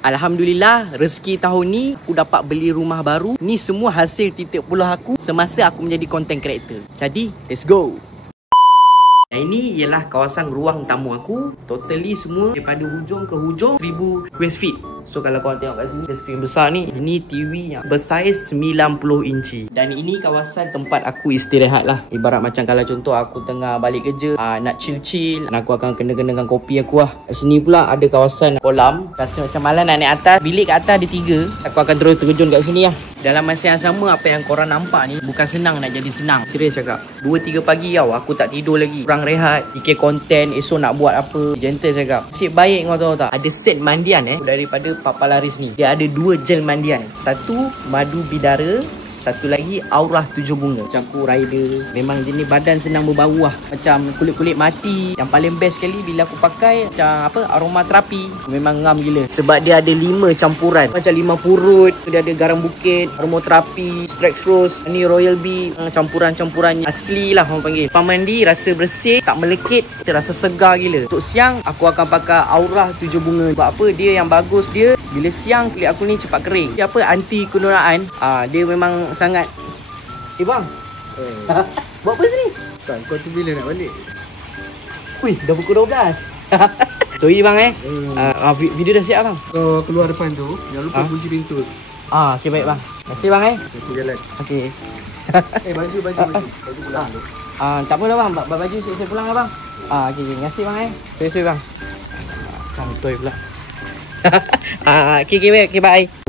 Alhamdulillah, rezeki tahun ni aku dapat beli rumah baru. Ni semua hasil titik puluh aku semasa aku menjadi content creator. Jadi, let's go. Ini ialah kawasan ruang tamu aku. Totally semua daripada hujung ke hujung 1000 square feet. So kalau korang tengok kat sini, ada screen besar ni. Ini TV yang bersaiz 90 inci. Dan ini kawasan tempat aku istirahat lah. Ibarat macam kalau contoh aku tengah balik kerja, nak chill-chill, dan aku akan kena-kenakan kopi aku lah. Kat sini pula ada kawasan kolam. Rasa macam malam nak naik atas. Bilik kat atas ada 3. Aku akan terus terjun kat sini lah. Dalam masa yang sama, apa yang korang nampak ni bukan senang nak jadi senang. Serius cakap, 2-3 pagi tau aku tak tidur lagi. Kurang rehat, fikir konten, esok nak buat apa. Gentle cakap. Nasib baik kau tahu tak, ada set mandian daripada Papa Laris ni. Dia ada 2 gel mandian. Satu madu bidara, satu lagi aurah 7 bunga. Macam aku rider, memang jenis badan senang berbau lah. Macam kulit-kulit mati. Yang paling best sekali bila aku pakai macam apa, aromaterapi. Memang ngam gila. Sebab dia ada 5 campuran. Macam 5 purut. Dia ada garam bukit, aromaterapi, Strax Rose, ni Royal Bee. Campuran-campuran asli lah orang panggil. Lepas mandi rasa bersih, tak melekit, rasa segar gila. Untuk siang aku akan pakai aurah 7 bunga. Sebab apa, dia yang bagus dia, bila siang kulit aku ni cepat kering. Dia apa, anti kenuraan. Dia memang sangat. Bang, buat apa sini? Tak, kau tu bila nak balik? Wih, dah pukul 12. Sorry bang video dah siap bang. Kau keluar depan tu, jangan lupa kunci pintu. Okay baik bang. Terima kasih bang Aku jalan. Okay. Baju pulang tu. Tak apa lah bang, baju saya pulang lah bang. Okay, terima kasih bang Sorry bang. Santai pula. Okay, bye.